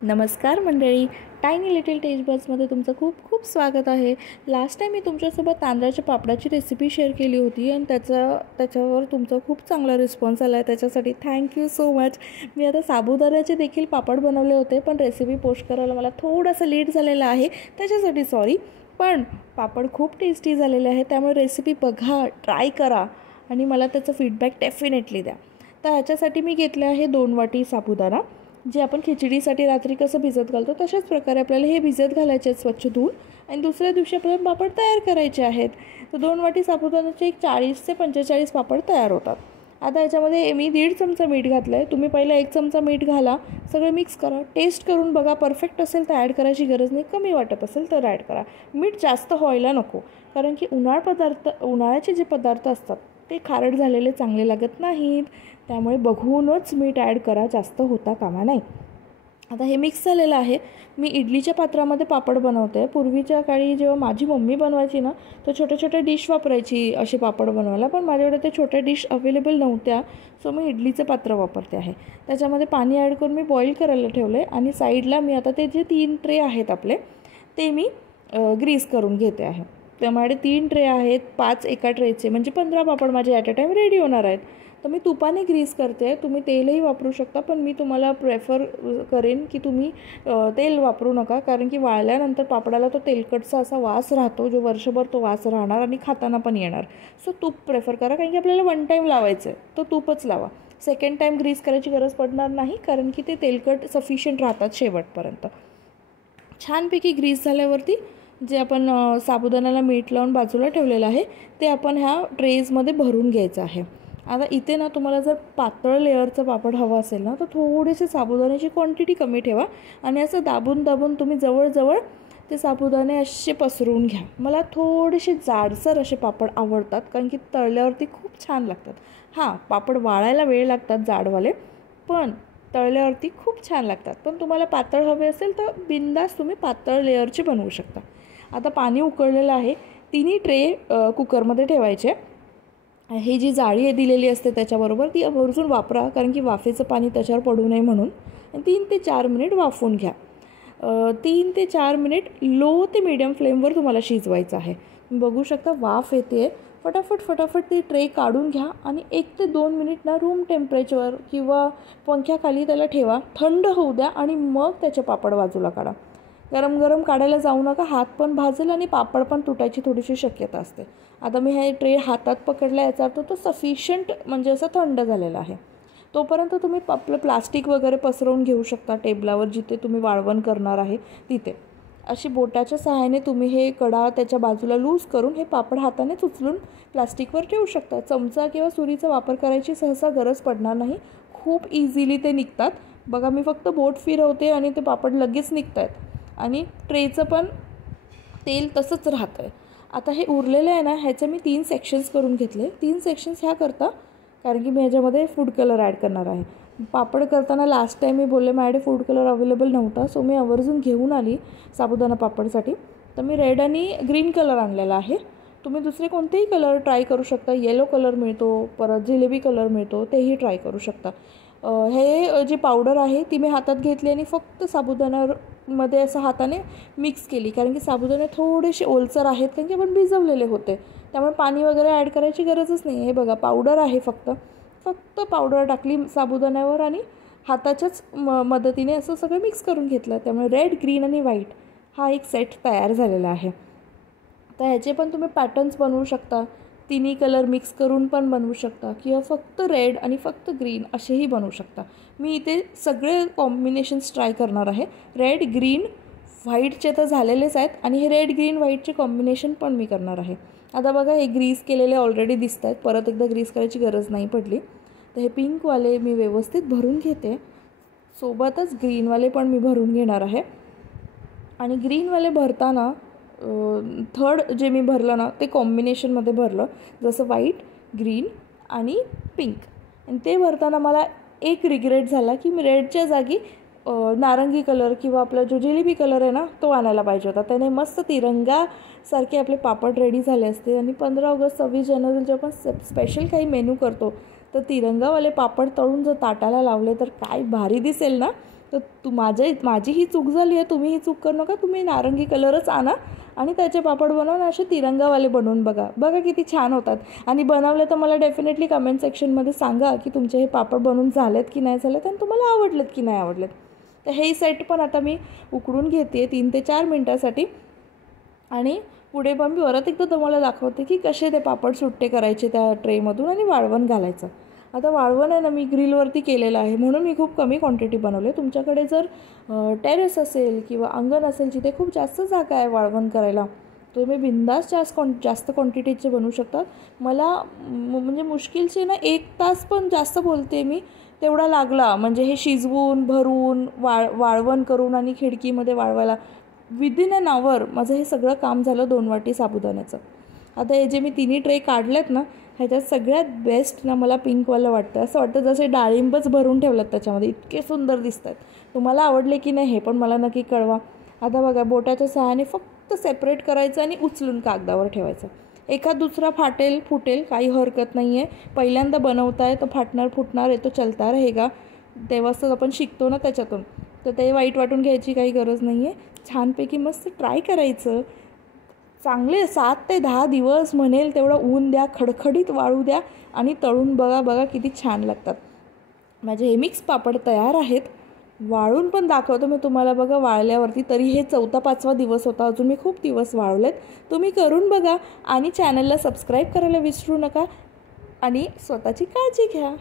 नमस्कार मंडळी, tiny little taste बड्समध्ये तुमचं खूप खूप स्वागत आहे. लास्ट टाईम मी तुमच्यासोबत तांदळाच्या पापडाची रेसिपी शेअर केली होती आणि त्याच्यावर तुमचा खूप चांगला रिस्पॉन्स आला आहे. त्याच्यासाठी थँक्यू सो मच. मी आता साबुदाण्याचे देखील पापड बनवले होते, पण रेसिपी पोस्ट करायला मला थोडंसं लेट झालेलं आहे, त्याच्यासाठी सॉरी. पण पापड खूप टेस्टी झालेले आहे, त्यामुळे रेसिपी बघा, ट्राय करा आणि मला त्याचा फीडबॅक डेफिनेटली द्या. तर ह्याच्यासाठी मी घेतले आहे 2 वाटी साबुदाणा. जे आपण खिचडीसाठी रात्री कसं भिजत घालतो तशाच प्रकारे आपल्याला हे भिजत घालायचे आहेत स्वच्छ धुवून, आणि दुसऱ्या दिवशी आपल्याला पापड तयार करायचे आहेत. तर 2 वाटी साबुदाण्याचे एक 40 ते 45 पापड तयार होतात. आता याच्यामध्ये मी 1.5 चमचा मीठ घातलं आहे. तुम्ही पहिला 1 चमचा मीठ घाला, सगळं मिक्स करा, टेस्ट करून बघा. परफेक्ट असेल तर ॲड करायची गरज नाही, कमी वाटत असेल तर ॲड करा. मीठ जास्त व्हायला नको, कारण की उन्हाळ्याचे जे पदार्थ असतात ते खारट झालेले चांगले लागत नाहीत. त्यामुळे बघूनच मीठ ॲड करा, जास्त होता कामा नाही. आता हे मिक्स झालेलं आहे. मी इडलीच्या पात्रामध्ये पापड बनवते. पूर्वीच्या काळी जेव्हा माझी मम्मी बनवायची ना, तर छोट्या छोट्या डिश वापरायची असे पापड बनवायला, पण माझ्याकडे ते छोट्या डिश अवेलेबल नव्हत्या, सो मी इडलीचं पात्र वापरते आहे. त्याच्यामध्ये पाणी ॲड करून मी बॉईल करायला ठेवलं आहे, आणि साईडला मी आता ते जे 3 ट्रे आहेत आपले, ते मी ग्रीस करून घेते आहे. त्यामुळे 3 ट्रे आहेत, 5 एका ट्रेचे, म्हणजे 15 पापड माझे ॲट अ टाईम रेडी होणार आहेत. तर मी तुपाने ग्रीस करते. तुम्ही तेलही वापरू शकता, पण मी तुम्हाला प्रेफर करेन की तुम्ही तेल वापरू नका, कारण की वाळल्यानंतर पापडाला तो तेलकटचा असा वास राहतो, जो वर्षभर तो वास राहणार आणि खाताना पण येणार. सो तूप प्रेफर करा, कारण की आपल्याला 1 टाईम लावायचं आहे, तो तूपच लावा. सेकंड टाईम ग्रीस करायची गरज पडणार नाही, कारण की ते तेलकट सफिशियंट राहतात शेवटपर्यंत. छानपैकी ग्रीस झाल्यावरती जे आपण साबुदाण्याला मीठ लावून बाजूला ठेवलेलं आहे, ते आपण ह्या ट्रेजमध्ये भरून घ्यायचं आहे. आता इथे ना, तुम्हाला जर पातळ लेअरचं पापड हवं असेल ना, तर थोडेसे साबुदाण्याची क्वांटिटी कमी ठेवा, आणि असं दाबून दाबून तुम्ही जवळजवळ ते साबुदाणे असे पसरवून घ्या. मला थोडेसे जाडसर असे पापड आवडतात, कारण की तळल्यावरती खूप छान लागतात. हां, पापड वाळायला वेळ लागतात जाडवाले, पण तळल्यावरती खूप छान लागतात. पण तुम्हाला पातळ हवे असेल तर बिनधास्त तुम्ही पातळ लेअरचे बनवू शकता. आता पाणी उकळलेलं आहे. 3 ट्रे कुकरमध्ये ठेवायचे. हे जी जाळी दिलेली असते त्याच्याबरोबर ती आवर्जून वापरा, कारण की वाफेचं पाणी त्याच्यावर पडू नये म्हणून. 3 ते 4 मिनिट वाफवून घ्या. 3 ते 4 मिनिट लो ते मीडियम फ्लेमवर तुम्हाला शिजवायचं आहे. बघू शकता वाफ येते. फटाफट ती ट्रे काढून घ्या, आणि 1 ते 2 मिनिट ना रूम टेम्परेचर किंवा पंख्याखाली त्याला ठेवा. थंड होऊ द्या, आणि मग त्याचे पापड बाजूला काढा. गरम गरम काढायला जाऊ नका, हात पण भाजेल आणि पापड पण तुटायची थोडीशी शक्यता असते. आता मी हे ट्रे हातात पकडला, याचा अर्थ तो सफिशियंट म्हणजे असं थंड झालेला आहे. तोपर्यंत तुम्ही आपलं प्लास्टिक वगैरे पसरवून घेऊ शकता टेबलावर, जिथे तुम्ही वाळवण करणार आहे तिथे. अशी बोटाच्या सहाय्याने तुम्ही हे कडा त्याच्या बाजूला लूज करून हे पापड हातानेच उचलून प्लास्टिकवर ठेवू शकता. चमचा किंवा सुरीचा वापर करायची सहसा गरज पडणार नाही. खूप इझिली ते निघतात. बघा, मी फक्त बोट फिरवते आणि ते पापड लगेच निघत आहेत, आणि ट्रेचं पण तेल तसंच राहतं आहे. आता हे उरलेलं आहे ना, ह्याचे मी 3 सेक्शन्स करून घेतले. 3 सेक्शन्स ह्या करता, कारण की मी ह्याच्यामध्ये फूड कलर ॲड करणार आहे. पापड करताना लास्ट टाईम मी बोलले माझ्याकडे फूड कलर अवेलेबल नव्हता, सो मी आवर्जून घेऊन आली साबुदाणा पापडसाठी. तर मी रेड आणि ग्रीन कलर आणलेला आहे. तुम्ही दुसरे कोणतेही कलर ट्राय करू शकता. येलो कलर मिळतो, परत जिलेबी कलर मिळतो, तेही ट्राय करू शकता. हे जी पावडर आहे ती मी हातात घेतली, आणि फक्त साबुदाण्यामध्ये असं हाताने मिक्स केली, कारण की साबुदाणे थोडेसे ओलसर आहेत, कारण की आपण भिजवलेले होते, त्यामुळे पाणी वगैरे ॲड करायची गरजच नाही. हे बघा, पावडर आहे, फक्त पावडर टाकली साबुदाण्यावर, आणि हाताच्याच मदतीने असं सगळं मिक्स करून घेतलं. त्यामुळे रेड, ग्रीन आणि व्हाईट हा एक सेट तयार झालेला आहे. तर ह्याचे पण तुम्ही पॅटर्न्स बनवू शकता. 3 कलर मिक्स करून पण बनवू शकता, किंवा फक्त रेड आणि फक्त ग्रीन असेही बनवू शकता. मी इथे सगळे कॉम्बिनेशन्स ट्राय करणार आहे. रेड, ग्रीन, व्हाईटचे तर झालेलेच आहेत, आणि हे रेड, ग्रीन, व्हाईटचे कॉम्बिनेशन पण मी करणार आहे. आता बघा, हे ग्रीस केलेले ऑलरेडी दिसत आहेत, परत एकदा ग्रीस करायची गरज नाही पडली. तर हे पिंकवाले मी व्यवस्थित भरून घेते. सोबतच ग्रीनवाले पण मी भरून घेणार आहे. आणि ग्रीनवाले भरताना थर्ड जे मी भरलं ना, ते कॉम्बिनेशनमध्ये भरलं, जसं व्हाईट, ग्रीन आणि पिंक. आणि ते भरताना मला एक रिग्रेट झाला, की मी रेडच्या जागी नारंगी कलर किंवा आपला जो जिलेबी कलर आहे ना, तो आणायला पाहिजे होता. त्याने मस्त तिरंगासारखे आपले पापड रेडी झाले असते. आणि 15 ऑगस्ट 26 जानेवारी जेव्हा आपण स्पेशल काही मेनू करतो, तर तिरंगावाले पापड तळून जर ताटाला लावले तर काय भारी दिसेल ना. तर माझी ही चूक झाली आहे, तुम्ही ही चूक करू नका. तुम्ही नारंगी कलरच आणा आणि त्याचे पापड बनवून असे तिरंगावाले बनवून बघा किती छान होतात. आणि बनवले तर मला डेफिनेटली कमेंट सेक्शनमध्ये सांगा की तुमचे हे पापड बनवून झालेत की नाही झालेत आणि तुम्हाला आवडलेत की नाही आवडलेत. तर हे सेट पण आता मी उकडून घेते 3 ते 4 मिनटासाठी. आणि पुढे पण मी परत एकदा तुम्हाला दाखवते की कसे ते पापड सुट्टे करायचे त्या ट्रेमधून आणि वाळवण घालायचं. आता वाळवण आहे ना, मी ग्रिलवरती केलेलं आहे म्हणून मी खूप कमी क्वांटिटी बनवले. तुमच्याकडे जर टेरेस असेल किंवा अंगण असेल जिथे खूप जास्त जागा आहे वाळवण करायला, तुम्ही बिंदास जास्त क्वांटिटीचे बनवू शकतात. मला म्हणजे मुश्किलचे ना 1 तास पण जास्त बोलते मी, तेवढा लागला. म्हणजे हे शिजवून भरून वाळवण करून आणि खिडकीमध्ये वाळवायला विदिन एन आवर माझं हे सगळं काम झालं 2 वाटी साबुदाण्याचं. आता हे जे मी 3 ट्रे काढलेत ना, ह्याच्यात सगळ्यात बेस्ट ना मला पिंकवालं वाटतं. असं वाटतं जसे डाळिंबच भरून ठेवलं त्याच्यामध्ये, इतके सुंदर दिसत आहेत. तुम्हाला आवडले की नाही हे पण मला नक्की कळवा. आता बघा, बोटाच्या सहाय्याने फक्त सेपरेट करायचं आणि उचलून कागदावर ठेवायचं. एखाद दुसरा फुटेल काही हरकत नाही आहे. पहिल्यांदा बनवताय तर फाटणार फुटणार आहे, तो चलता रहेगा. तेव्हाच आपण शिकतो ना त्याच्यातून, तर ते वाईट वाटून घ्यायची काही गरज नाही आहे. छानपैकी मस्त ट्राय करायचं. चांगले 7 ते 10 दिवस म्हणेल तेवढं ऊन द्या, खडखडीत वाळू द्या आणि तळून बघा किती छान लागतात. माझे हे मिक्स पापड तयार आहेत. वाळून पण दाखवतो मी तुम्हाला बघा वाळल्यावरती. तरी हे 4था-5वा दिवस होता, अजून मी खूप दिवस वाळवलेत. तुम्ही करून बघा आणि चॅनलला सबस्क्राईब करायला विसरू नका आणि स्वतःची काळजी घ्या.